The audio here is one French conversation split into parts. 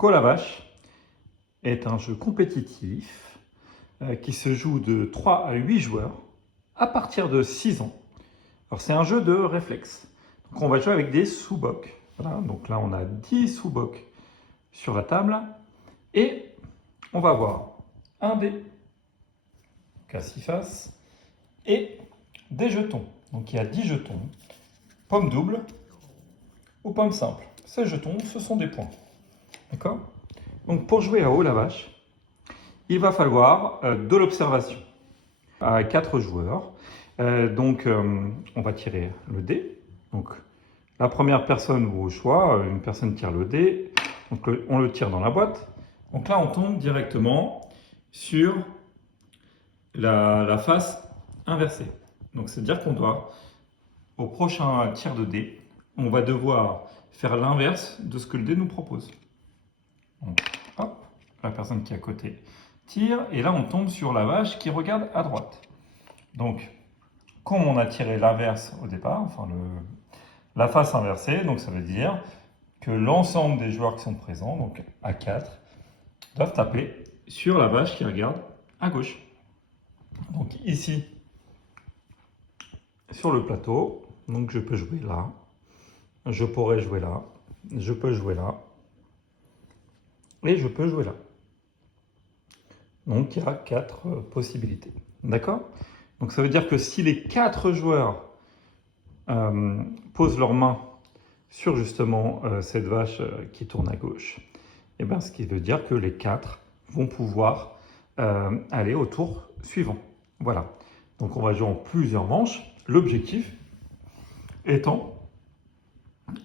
Donc, au la vache est un jeu compétitif qui se joue de 3 à 8 joueurs à partir de 6 ans. Alors, c'est un jeu de réflexe. Donc, on va jouer avec des sous-bocs. Voilà, donc là, on a 10 sous-bocs sur la table et on va avoir un dé, donc à 6 faces, et des jetons. Donc, il y a 10 jetons, pomme double ou pomme simple. Ces jetons, ce sont des points. D'accord? Donc, pour jouer à haut la vache, il va falloir de l'observation à 4 joueurs. On va tirer le dé. Donc, la première personne ou au choix, une personne tire le dé. Donc, on le tire dans la boîte. Donc là, on tombe directement sur la face inversée. Donc, c'est-à-dire qu'on doit, au prochain tir de dé, on va devoir faire l'inverse de ce que le dé nous propose. Donc, hop, la personne qui est à côté tire, et là on tombe sur la vache qui regarde à droite. Donc, comme on a tiré l'inverse au départ, enfin la face inversée, donc ça veut dire que l'ensemble des joueurs qui sont présents, donc à 4, doivent taper sur la vache qui regarde à gauche. Donc ici, sur le plateau, donc je peux jouer là, je pourrais jouer là, je peux jouer là, et je peux jouer là. Donc, il y a 4 possibilités. D'accord? Donc, ça veut dire que si les 4 joueurs posent leurs mains sur justement cette vache qui tourne à gauche, et bien, ce qui veut dire que les 4 vont pouvoir aller au tour suivant. Voilà. Donc, on va jouer en plusieurs manches. L'objectif étant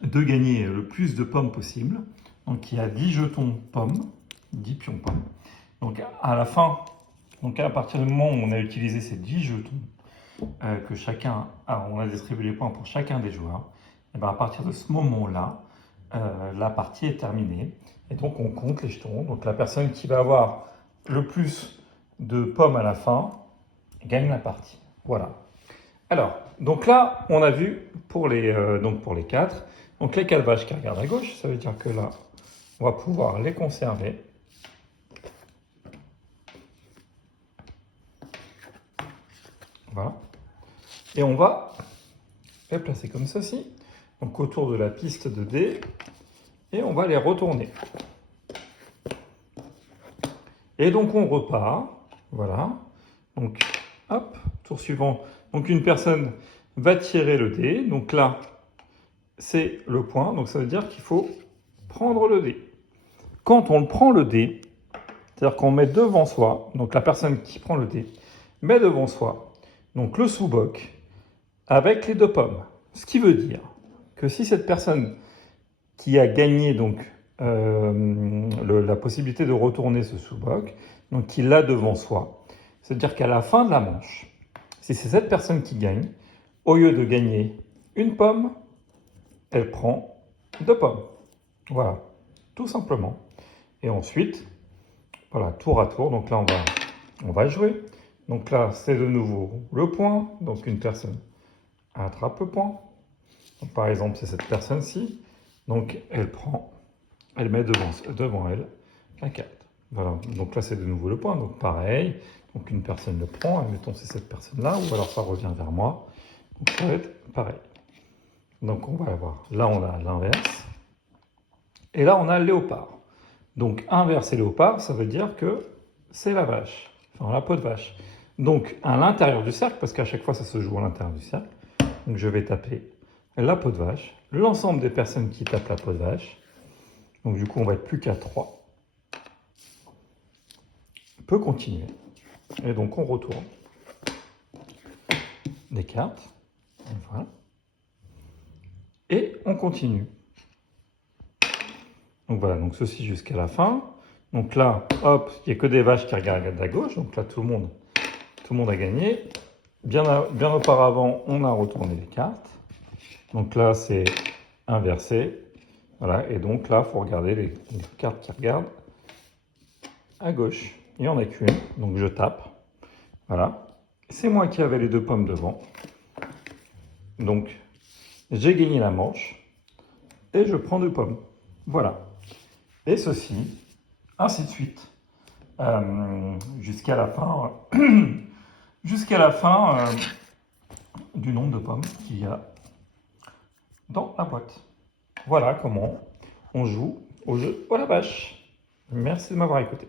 de gagner le plus de pommes possible. Donc, il y a 10 jetons pommes, 10 pions pommes. Donc à la fin, donc à partir du moment où on a utilisé ces 10 jetons, que chacun on a distribué les points pour chacun des joueurs, et bien à partir de ce moment-là, la partie est terminée. Et donc on compte les jetons. Donc la personne qui va avoir le plus de pommes à la fin gagne la partie. Voilà. Alors, donc là, on a vu pour les 4. Donc les 4 vaches qui regardent à gauche, ça veut dire que là, on va pouvoir les conserver. Voilà. Et on va les placer comme ceci, donc autour de la piste de dés, et on va les retourner. Et donc on repart, voilà. Donc hop, tour suivant. Donc une personne va tirer le dé, donc là c'est le point, donc ça veut dire qu'il faut prendre le dé. Quand on prend le dé, c'est-à-dire qu'on met devant soi, donc la personne qui prend le dé met devant soi donc le sous-boc avec les 2 pommes. Ce qui veut dire que si cette personne qui a gagné donc la possibilité de retourner ce sous-boc, donc qui l'a devant soi, c'est-à-dire qu'à la fin de la manche, si c'est cette personne qui gagne, au lieu de gagner une pomme, elle prend 2 pommes. Voilà, tout simplement. Et ensuite, voilà, tour à tour, donc là on va jouer. Donc là, c'est de nouveau le point. Donc une personne attrape le point. Donc, par exemple, c'est cette personne-ci. Donc elle prend, elle met devant elle la carte. Voilà, donc là c'est de nouveau le point. Donc pareil, donc une personne le prend, admettons c'est cette personne-là, ou alors ça revient vers moi. Donc ça va être pareil. Donc on va avoir, là on a l'inverse. Et là on a le léopard. Donc inverse et léopard, ça veut dire que c'est la vache, enfin la peau de vache. Donc à l'intérieur du cercle, parce qu'à chaque fois ça se joue à l'intérieur du cercle, donc je vais taper la peau de vache, l'ensemble des personnes qui tapent la peau de vache. Donc du coup on va être plus qu'à 3. On peut continuer. Et donc on retourne les cartes. Voilà. Et on continue. Donc voilà, donc ceci jusqu'à la fin. Donc là, hop, il n'y a que des vaches qui regardent à gauche. Donc là, tout le monde a gagné. Bien auparavant, on a retourné les cartes. Donc là, c'est inversé. Voilà, et donc là, il faut regarder les cartes qui regardent à gauche. Il n'y en a qu'une, donc je tape. Voilà. C'est moi qui avais les 2 pommes devant. Donc, j'ai gagné la manche. Et je prends 2 pommes. Voilà. et ceci, ainsi de suite, jusqu'à la fin, jusqu'à la fin du nombre de pommes qu'il y a dans la boîte. Voilà comment on joue au jeu au la bâche. Merci de m'avoir écouté.